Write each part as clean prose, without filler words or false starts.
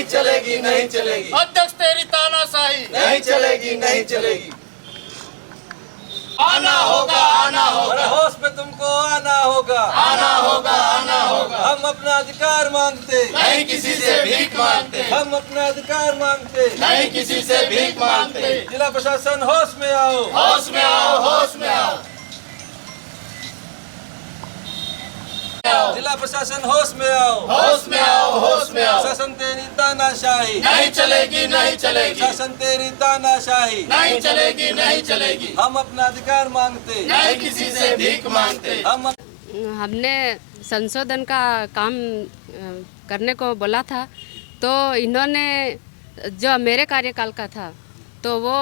नहीं चलेगी, नहीं चलेगी। अध्यक्ष तेरी तानाशाही नहीं चलेगी, नहीं चलेगी। आना होगा, आना होगा, होश में तुमको आना होगा, आना होगा, आना होगा। हम अपना अधिकार मांगते, नहीं किसी से भीख मांगते, हम अपना अधिकार मांगते, नहीं किसी से भीख मांगते। जिला प्रशासन होश में आओ, होश में आओ, होश में आओ, जिला प्रशासन होश में आओ, होश में आओ, होश में आओ। शासन तेरी तानाशाही नहीं चलेगी, नहीं चलेगी, शासन तेरी तानाशाही नहीं चलेगी, नहीं चलेगी। हम अपना अधिकार मांगते, नहीं किसी से भीख मांगते। हम हमने संशोधन का काम करने को बोला था, तो इन्होंने जो मेरे कार्यकाल का था तो वो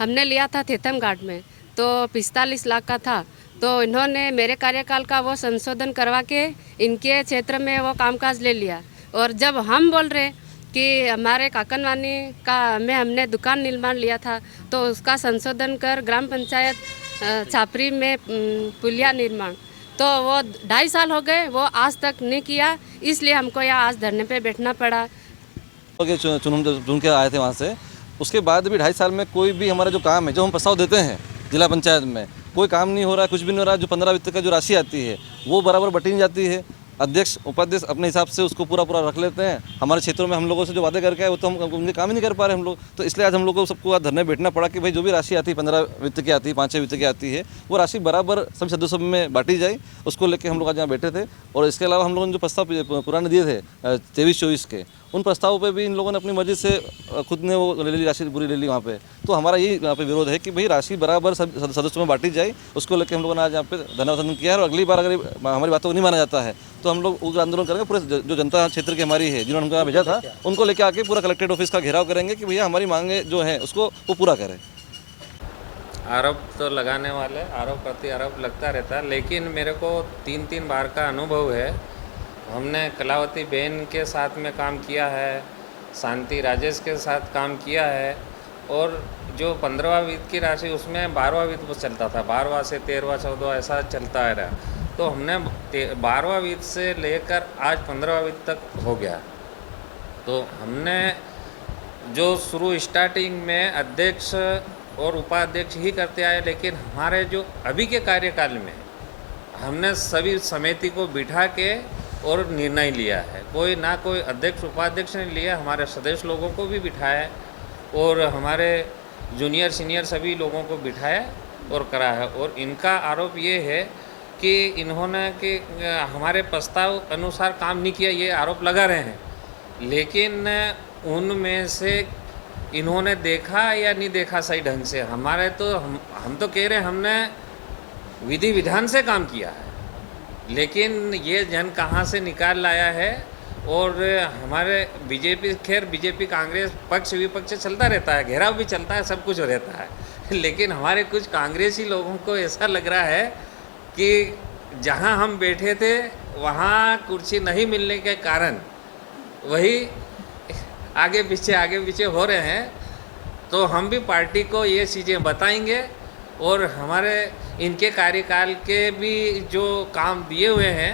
हमने लिया था थेथम घाट में, तो 45 लाख का था। तो इन्होंने मेरे कार्यकाल का वो संशोधन करवा के इनके क्षेत्र में वो कामकाज ले लिया। और जब हम बोल रहे कि हमारे काकनवानी का में हमने दुकान निर्माण लिया था, तो उसका संशोधन कर ग्राम पंचायत छापरी में पुलिया निर्माण, तो वो 2.5 साल हो गए, वो आज तक नहीं किया। इसलिए हमको यहाँ आज धरने पे बैठना पड़ा। चुन के आए थे वहाँ से, उसके बाद भी 2.5 साल में कोई भी हमारा जो काम है, जो हम प्रस्ताव देते हैं जिला पंचायत में, कोई काम नहीं हो रहा है, कुछ भी नहीं हो रहा है। जो 15 वित्त का जो राशि आती है वो बराबर बटी नहीं जाती है। अध्यक्ष उपाध्यक्ष अपने हिसाब से उसको पूरा रख लेते हैं। हमारे क्षेत्रों में हम लोगों से जो वादे करके आए वो तो हम उनके काम ही नहीं कर पा रहे हम लोग। तो इसलिए आज हम लोग को सबको आज धरने बैठना पड़ा कि भाई जो भी राशि आती है 15 वित्त की आती है, 5 वित्त की आती है, वो राशि बराबर सभी सदस्यों में बांटी जाए। उसको लेकर हम लोग आज यहाँ बैठे थे। और इसके अलावा हम लोगों ने जो प्रस्ताव पुराने दिए थे 23-24 के, उन प्रस्तावों पे भी इन लोगों ने अपनी मर्जी से खुद ने वो ले ली, राशि पूरी ले ली वहाँ पे। तो हमारा यही यहाँ पे विरोध है कि भाई राशि बराबर सदस्यों में बांटी जाए। उसको लेकर हम लोगों ने आज यहाँ पे धरना किया है। और अगली बार अगर हमारी बातों को नहीं माना जाता है तो हम लोग उग्र आंदोलन करेंगे। पूरे जो जनता क्षेत्र की हमारी है, जिन्होंने हमको यहाँ भेजा था, उनको लेकर आके पूरा कलेक्ट्रेट ऑफिस का घेराव करेंगे कि भैया हमारी मांगे जो है उसको वो पूरा करें। आरोप तो लगाने वाले आरोप प्रति आरोप लगता रहता है, लेकिन मेरे को 3 बार का अनुभव है। हमने कलावती बहन के साथ में काम किया है, शांति राजेश के साथ काम किया है। और जो 15वां वित्त की राशि उसमें 12वां वित्त चलता था, 12वां से 13वां 14वां ऐसा चलता रहा। तो हमने 12वां वित्त से लेकर आज 15वां वित्त तक हो गया। तो हमने जो शुरू स्टार्टिंग में अध्यक्ष और उपाध्यक्ष ही करते आए, लेकिन हमारे जो अभी के कार्यकाल में हमने सभी समिति को बिठा के और निर्णय लिया है। कोई अध्यक्ष उपाध्यक्ष ने लिया, हमारे सदस्य लोगों को भी बिठाया और हमारे जूनियर सीनियर सभी लोगों को बिठाया और करा है। और इनका आरोप ये है कि इन्होंने कि हमारे प्रस्ताव अनुसार काम नहीं किया, ये आरोप लगा रहे हैं। लेकिन उनमें से इन्होंने देखा या नहीं देखा सही ढंग से, हमारे तो हम तो कह रहे हैं हमने विधि विधान से काम किया है, लेकिन ये जन कहाँ से निकाल लाया है। और हमारे बीजेपी कांग्रेस पक्ष विपक्ष चलता रहता है, घेराव भी चलता है, सब कुछ रहता है। लेकिन हमारे कुछ कांग्रेसी लोगों को ऐसा लग रहा है कि जहाँ हम बैठे थे वहाँ कुर्सी नहीं मिलने के कारण वही आगे पीछे हो रहे हैं। तो हम भी पार्टी को ये चीज़ें बताएंगे और हमारे इनके कार्यकाल के भी जो काम दिए हुए हैं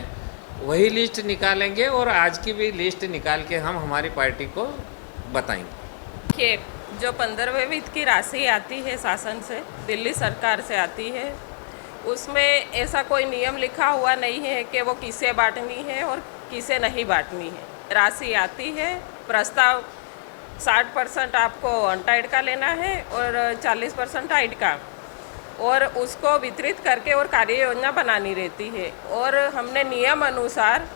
वही लिस्ट निकालेंगे और आज की भी लिस्ट निकाल के हम हमारी पार्टी को बताएंगे। कि जो 15वें वित्त की राशि आती है शासन से, दिल्ली सरकार से आती है, उसमें ऐसा कोई नियम लिखा हुआ नहीं है कि वो किसे बांटनी है और किसे नहीं बांटनी है। राशि आती है, प्रस्ताव 60% आपको अनटाइड का लेना है और 40% टाइड का, और उसको वितरित करके और कार्य योजना बनानी रहती है। और हमने नियम अनुसार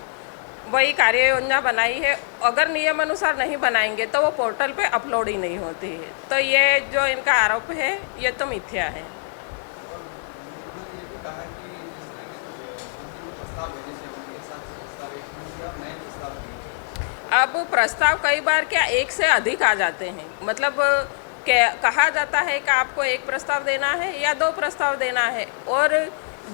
वही कार्य योजना बनाई है। अगर नियम अनुसार नहीं बनाएंगे तो वो पोर्टल पे अपलोड ही नहीं होती है। तो ये जो इनका आरोप है ये तो मिथ्या है। अब प्रस्ताव कई बार क्या एक से अधिक आ जाते हैं, मतलब कहा जाता है कि आपको एक प्रस्ताव देना है या 2 प्रस्ताव देना है। और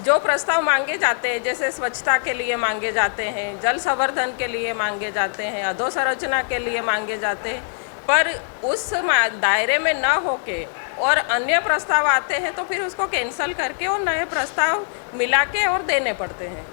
जो प्रस्ताव मांगे जाते हैं, जैसे स्वच्छता के लिए मांगे जाते हैं, जल संवर्धन के लिए मांगे जाते हैं, अधोसंरचना के लिए मांगे जाते हैं, पर उस दायरे में न होके और अन्य प्रस्ताव आते हैं तो फिर उसको कैंसिल करके और नए प्रस्ताव मिला के और देने पड़ते हैं।